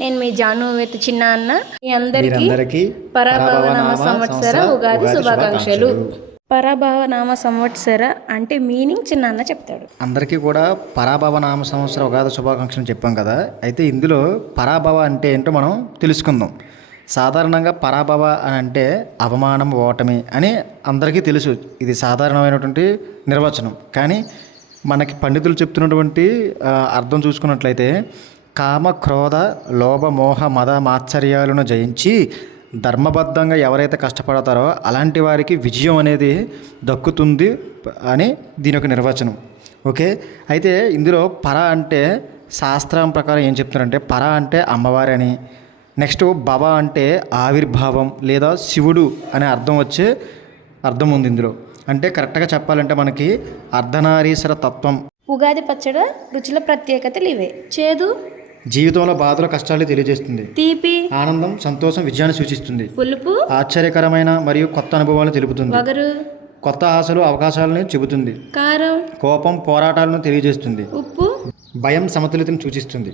నేను మీ జాను విత్ చిన్న అన్న. మీ అందరికీ మీరందరికీ పరాభవనామ సంవత్సర ఉగాది శుభాకాంక్షలు. పరాభవనామ సంవత్సర అంటే మీనింగ్ చిన్న అన్న చెప్తాడు. అందరికీ కూడా పరాభవ నామ సంవత్సర ఉగాది శుభాకాంక్షలు చెప్పాం కదా. అయితే ఇందులో పరాభవ అంటే ఏంటో మనం తెలుసుకుందాం. సాధారణంగా పరాభవ అని అంటే అవమానం, ఓటమి అని అందరికీ తెలుసు. ఇది సాధారణమైనటువంటి నిర్వచనం. కానీ మనకి పండితులు చెప్తున్నటువంటి అర్థం చూసుకున్నట్లయితే కామ, క్రోధ, లోభ, మోహ, మద, మాత్సర్యాలను జయించి ధర్మబద్ధంగా ఎవరైతే కష్టపడతారో అలాంటి వారికి విజయం అనేది దక్కుతుంది అని దీని యొక్క నిర్వచనం. ఓకే, అయితే ఇందులో పర అంటే శాస్త్రం ప్రకారం ఏం చెప్తున్నారంటే పర అంటే అమ్మవారి అని, నెక్స్ట్ భవ అంటే ఆవిర్భావం లేదా శివుడు అనే అర్థం ఉంది ఇందులో. అంటే కరెక్ట్గా చెప్పాలంటే మనకి అర్ధనారీశ్వర తత్వం. ఉగాది పచ్చడి రుచుల ప్రత్యేకతలు ఇవే. చేదు జీవితంలో బాధలు, కష్టాలు తెలియజేస్తుంది. తీపి ఆనందం, సంతోషం, విజయాన్ని సూచిస్తుంది. పులుపు ఆశ్చర్యకరమైన మరియు కొత్త అనుభవాలను తెలుపుతుంది. వగరు కొత్త ఆశలు, అవకాశాలను చెబుతుంది. కారం కోపం, పోరాటాలను తెలియజేస్తుంది. ఉప్పు భయం, సమతుల్యతను సూచిస్తుంది.